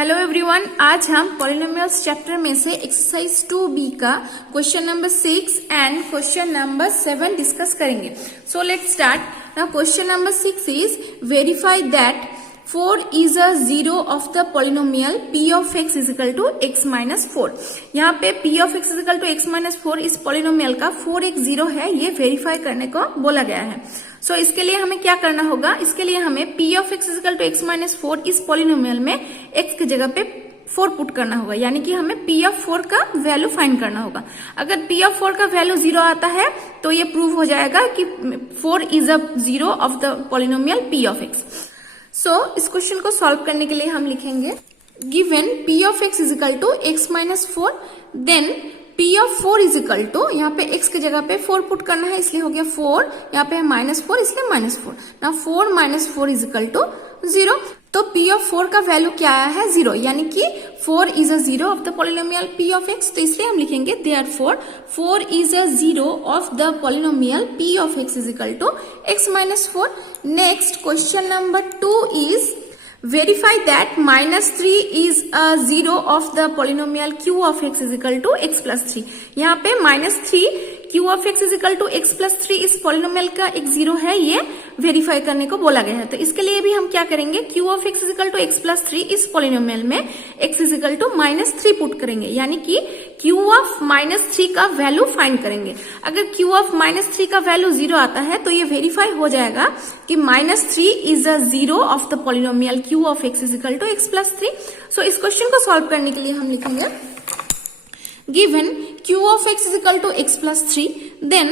Hello everyone, आज हम polynomials chapter में से एक्सरसाइज 2B का question number 6 and question number 7 discuss करेंगे। So let's start. Now question number 6 is verify that 4 is a zero of the polynomial p of x is equal to x minus 4। यहाँ पे p of x is equal to x minus 4 इस polynomial का 4 एक zero है, ये verify करने को बोला गया है। सो इसके लिए हमें क्या करना होगा, इसके लिए हमें p of x is equal to x minus 4 इस पॉलिनोमियल में x की जगह पे 4 पुट करना होगा, यानी कि हमें p of 4 का वैल्यू फाइंड करना होगा। अगर p of 4 का वैल्यू 0 आता है तो ये प्रूव हो जाएगा कि 4 is a zero of the polynomial p of x। सो इस क्वेश्चन को सॉल्व करने के लिए हम लिखेंगे given p of x is equal to x minus 4, then p of 4 is equal to, यहाँ पे x की जगह पे 4 पुट करना है इसलिए हो गया 4, यहाँ पे है -4 इसलिए -4। ना 4 माइनस 4 इज इक्वल टू 0। तो p of 4 का वैल्यू क्या आया है 0, यानी कि 4 is a zero of the polynomial p of x। तो इसलिए हम लिखेंगे therefore 4 is a zero of the polynomial p of x is equal to x minus 4। Next question number 2 is verify that -3 is a zero of the polynomial q of x is equal to x plus 3। यहाँ पे -3 q of x is equal to x plus 3 इस polynomial का एक zero है, ये verify करने को बोला गया है। तो इसके लिए भी हम क्या करेंगे, q of x is equal to x plus 3 इस पॉलिनोमियल में x is equal to -3 put करेंगे, यानी कि q of -3 का वैल्यू फाइंड करेंगे। अगर q of -3 का वैल्यू 0 आता है तो ये वेरीफाई हो जाएगा कि -3 is a zero of the polynomial q of x is equal to x plus 3। सो इस क्वेश्चन को सॉल्व करने के लिए हम लिखेंगे given q of x is equal to x plus 3, then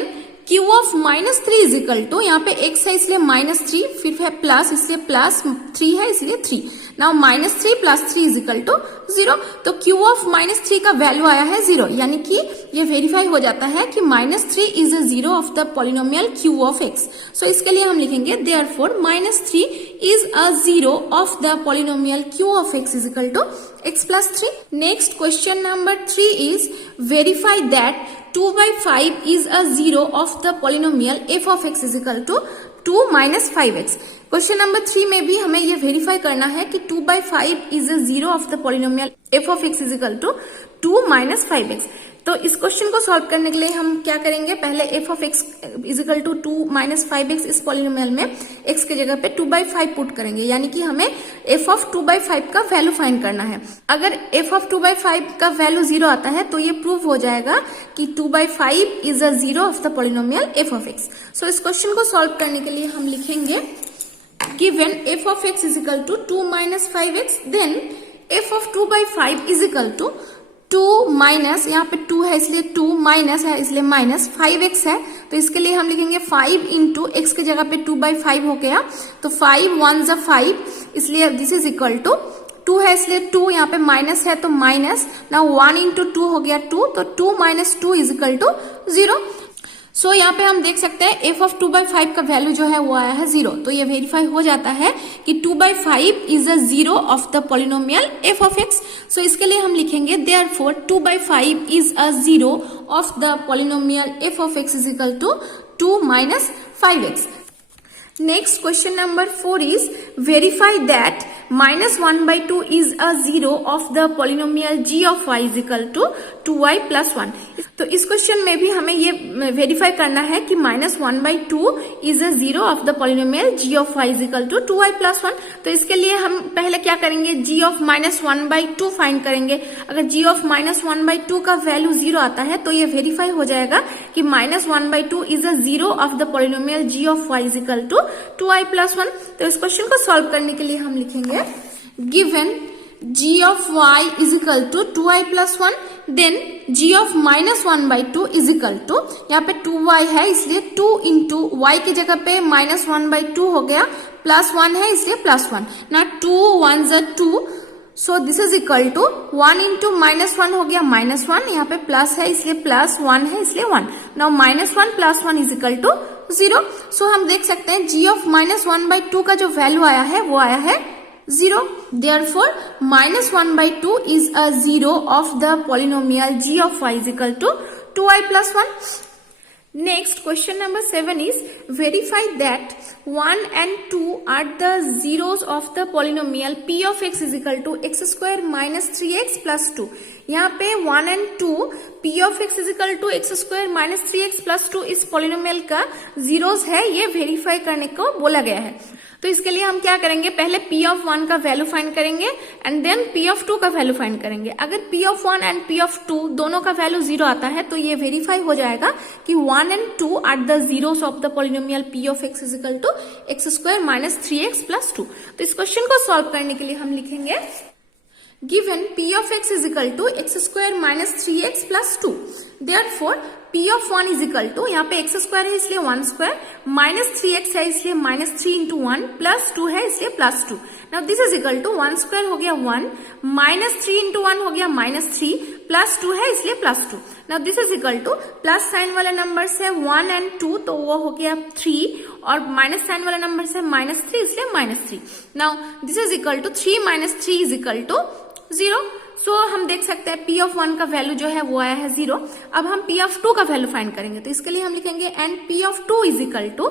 q of -3 is equal to, यहाँ पे x है इसलिए -3, फिर है प्लस इसलिए प्लस 3 है इसलिए 3। Now -3 plus 3 is equal to 0। तो q of -3 का वैल्यू आया है 0, यानी कि ये वेरीफाई हो जाता है कि -3 is a zero of the polynomial q of x। सो इसके लिए हम लिखेंगे therefore -3 is a zero of the polynomial q of x is equal to x plus 3। Next question number 3 is verify that 2/5 is a zero of the polynomial f of x is equal to 2 minus 5x। Question number 3 में भी हमें ये verify करना है कि 2/5 is a zero of the polynomial f of x is equal to 2 minus 5x। तो इस question को सॉल्व करने के लिए हम क्या करेंगे, पहले f of x is equal to 2 minus 5x इस पॉलिनोमियल में x की जगह पे 2/5 पुट करेंगे, यानी कि हमें f of 2/5 का वैल्यू फाइंड करना है। अगर f of 2/5 का वैल्यू 0 आता है तो ये प्रूव हो जाएगा कि 2/5 is a zero of the polynomial f of x। सो इस क्वेश्चन को सॉल्व करने के लिए हम लिखेंगे given f of x is equal to 2 minus 5x, then f of 2/5 is equal to 2 minus, यहाँ पे 2 है इसलिए 2, माइनस है इसलिए माइनस 5x है। तो इसके लिए हम लिखेंगे 5 इंटू एक्स की जगह पे 2/5 हो गया, तो 5 1 जा 5 इसलिए दिस इज इक्वल टू 2 है इसलिए 2, यहाँ पे माइनस है तो माइनस, ना 1 इंटू 2 हो गया 2, तो 2 माइनस 2 इज इक्वल टू 0। सो यहाँ पे हम देख सकते हैं f of 2/5 का वैल्यू जो है वो आया है 0। तो ये वेरीफाई हो जाता है कि 2/5 is a zero of the polynomial f of x। सो इसके लिए हम लिखेंगे therefore 2/5 is a zero of the polynomial f of x is equal to 2 minus 5x। Next question number 4 is verify that -1/2 is a zero of the polynomial g of y is equal to 2y plus 1। तो इस question में भी हमें ये verify करना है कि -1/2 is a zero of the polynomial g of y is equal to 2y plus 1। तो इसके लिए हम पहले क्या करेंगे, g of -1/2 फाइंड करेंगे। अगर g of -1/2 का वैल्यू 0 आता है तो ये वेरीफाई हो जाएगा कि -1/2 is a zero of the polynomial g of y is equal to 2y plus 1। तो इस क्वेश्चन को सॉल्व करने के लिए हम लिखेंगे given g of y is equal to 2y plus 1, then g of -1/2 is equal to, यहाँ पे 2y है इसलिए 2 इंटू y की जगह पे -1/2 हो गया, प्लस 1 है इसलिए प्लस 1, ना 2 1 जा 2, so this is equal to 1 into -1 हो गया -1, यहाँ पे प्लस है इसलिए प्लस 1 है इसलिए 1, now -1 plus 1 is equal to 0। So हम देख सकते हैं g of -1/2 का जो वैल्यू आया है वो आया है 0। Therefore, -1/2 is a zero of the polynomial g of y is equal to 2y plus 1। Next, question number 7 is verify that 1 and 2 are the zeros of the polynomial p of x is equal to x square minus 3x plus 2. यहाँ पे 1 and 2 p of x is equal to x square minus 3x plus 2 इस polynomial का zeros है, ये verify करने को बोला गया है. तो इसके लिए हम क्या करेंगे, पहले p of 1 का वैल्यू फाइंड करेंगे एंड देन p of 2 का वैल्यू फाइंड करेंगे. अगर p of 1 and p of 2 दोनों का वैल्यू 0 आता है तो ये वेरीफाई हो जाएगा कि 1 and 2 are the zeros of the polynomial p of x is equal to x square minus 3x plus 2. तो इस क्वेश्चन को सॉल्व करने के लिए हम लिखेंगे given p of x is equal to x square minus 3x plus 2. Therefore, p of 1 is equal to, यहाँ पे x स्क्वायर है इसलिए 1 स्क्वायर, माइनस 3x है इसलिए माइनस 3 इंटू 1 प्लस 2 है इसलिए plus 2. Now this is equal to 1 square हो गया 1, माइनस 3 इंटू 1 हो गया माइनस 3, प्लस 2 है इसलिए plus 2. Now this is equal two plus sign वाला नंबर से 1 एंड 2 तो वो हो गया 3 और माइनस साइन वाला नंबर से माइनस 3 इसलिए minus 3. Now this is equal to 3 minus 3 is equal to 0. So हम देख सकते हैं p ऑफ 1 का वैल्यू जो है वो आया है 0. अब हम p ऑफ 2 का वैल्यू फाइंड करेंगे तो इसके लिए हम लिखेंगे and p of 2 is equal to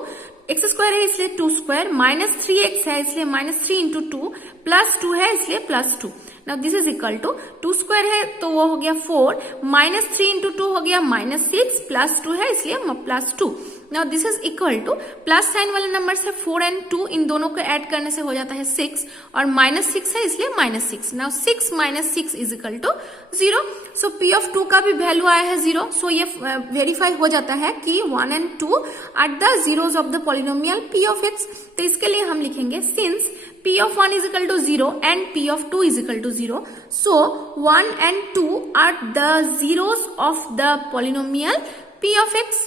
x square है इसलिए 2 स्क्वायर, माइनस 3x है इसलिए माइनस 3 इंटू 2 प्लस 2 है इसलिए plus 2. Now this is equal to 2 square है तो वो हो गया 4, माइनस 3 इंटू 2 हो गया माइनस 6, प्लस 2 है इसलिए plus 2. Now this is equal two plus sign वाले नंबर से 4 एंड 2 इन दोनों को ऐड करने से हो जाता है 6 और माइनस 6 है इसलिए minus 6. Now 6 minus 6 is equal to 0. So p of 2 का भी वैल्यू आया है 0. सो ये वेरीफाई हो जाता है कि 1 and 2 are the zeros of the polynomial p of x. तो इसके लिए हम लिखेंगे since p of 1 is equal to 0 and p of 2 is equal to 0. So 1 and 2 are the zeros of the polynomial p of x.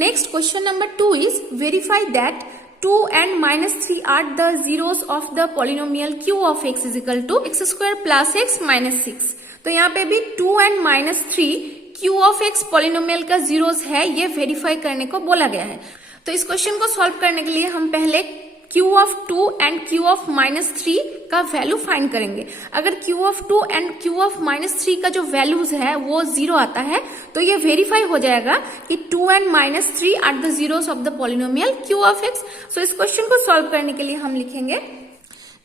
Next, question number 2 is verify that 2 and minus 3 are the zeros of the polynomial q of x is equal to x square plus x minus 6. तो यहाँ पे भी 2 and minus 3 q of x polynomial का zeros है, ये verify करने को बोला गया है. तो इस क्वेश्चन को सॉल्व करने के लिए हम पहले q of 2 and q of minus 3 का वैल्यू फाइंड करेंगे. अगर q of 2 and q of minus 3 का जो वैल्यूज है वो 0 आता है तो ये वेरीफाई हो जाएगा कि 2 and minus 3 are the zeros of the polynomial q of x. सो इस क्वेश्चन को सॉल्व करने के लिए हम लिखेंगे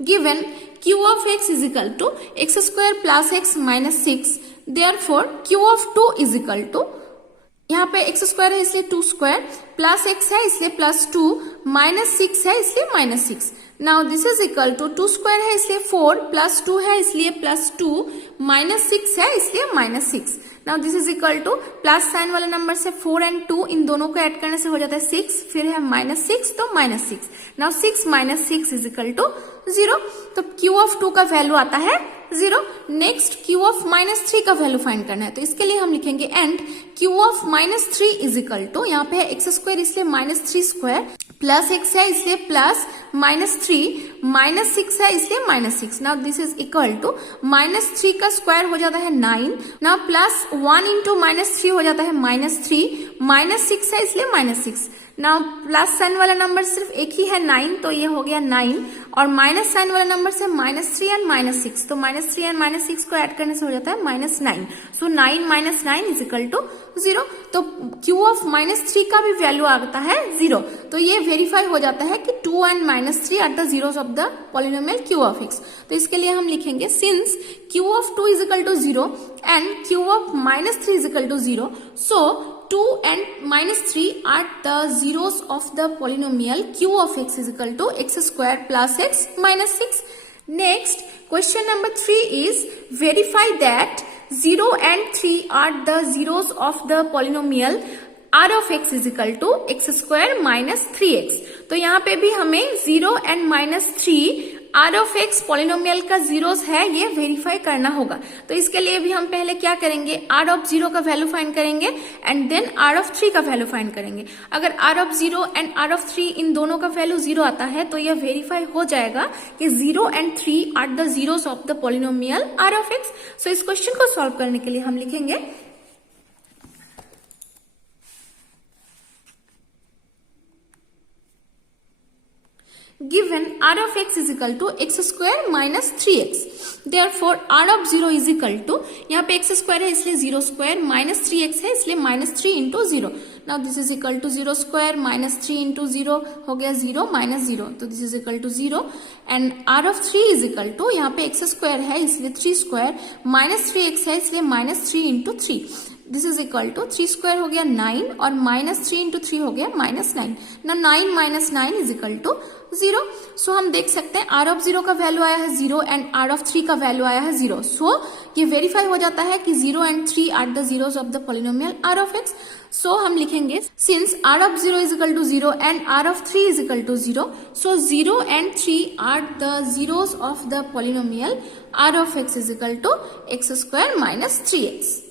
given q of x is equal to x square plus x minus 6. Therefore q of 2 is equal to, यहाँ पे x square है इसलिए 2 स्क्वायर, प्लस एक्स है इसलिए प्लस 2, माइनस 6 है इसलिए minus 6. Now this is equal to 2 square है इसलिए 4, प्लस 2 है इसलिए प्लस 2, माइनस 6 है इसलिए minus 6. Now this is equal two plus sign वाले नंबर से 4 एंड 2 इन दोनों को ऐड करने से हो जाता है 6, फिर है माइनस 6 तो minus 6. Now 6 minus 6 is equal to 0. तो q ऑफ 2 का वैल्यू आता है 0. नेक्स्ट q ऑफ माइनस 3 का वैल्यू फाइंड करना है तो इसके लिए हम लिखेंगे and q of minus 3 is equal to, यहाँ पे है एक्स स्क्वायर इसलिए माइनस 3 स्क्वायर, प्लस एक्स है इसलिए प्लस माइनस 3, माइनस 6 है इसलिए minus 6. Now this is equal to minus 3 का स्क्वायर हो जाता है 9. नाउ प्लस 1 इंटू माइनस 3 हो जाता है माइनस 3, माइनस 6 है इसलिए माइनस 6. नाउ प्लस साइन वाला नंबर सिर्फ एक ही है 9 तो ये हो गया 9 और माइनस साइन वाला नंबर से माइनस 3 एंड माइनस 6 तो माइनस 3 एंड माइनस 6 को ऐड करने से हो जाता है minus 9. So 9 minus 9 is equal to 0. तो q ऑफ माइनस 3 का भी वैल्यू आता है 0. तो ये वेरीफाई हो जाता है कि 2 and minus 3 are the zeros of the polynomial q of x. तो इसके लिए हम लिखेंगे since q of 2 is equal to 0 and q of minus 3 is equal to 0. So 2 and minus 3 are the zeros of the polynomial q of x is equal to x square plus x minus 6. Next, question number 3 is verify that 0 and 3 are the zeros of the polynomial r of x is equal to x square minus 3x. तो यहाँ पे भी हमें 0 and minus 3 r of x polynomial का zeros है ये verify करना होगा. तो इसके लिए भी हम पहले क्या करेंगे, r ऑफ 0 का वैल्यू फाइंड करेंगे एंड देन r ऑफ 3 का वैल्यू फाइंड करेंगे. अगर r of 0 and r of 3 इन दोनों का वैल्यू 0 आता है तो यह वेरीफाई हो जाएगा कि 0 and 3 are the zeros of the polynomial r of x. सो इस क्वेश्चन को सॉल्व करने के लिए हम लिखेंगे given r of x is equal to x square minus 3x. Therefore r of 0 is equal to, यहाँ पे x स्क्वायर है इसलिए 0 स्क्वायर, माइनस 3x है इसलिए minus 3 into 0. Now this is equal to 0 square minus 3 into 0 हो गया 0 minus 0, तो this is equal to 0. And r of 3 is equal to, यहाँ पे x स्क्वायर है इसलिए 3 स्क्वायर, माइनस 3x है इसलिए minus 3 into 3. This is equal to 3 square हो गया 9 और माइनस 3 इंटू 3 हो गया माइनस 9. ना 9 minus 9 is equal to 0. So हम देख सकते हैं r ऑफ 0 का वैल्यू आया है 0 एंड r ऑफ 3 का वैल्यू आया है 0. सो ये वेरीफाई हो जाता है कि 0 and 3 are the zeros of the polynomial r of x. So हम लिखेंगे since r of 0 is equal to 0 and r of 3 is equal to 0, so 0 and 3 are the zeros of the polynomial r of x is equal to x square minus 3x.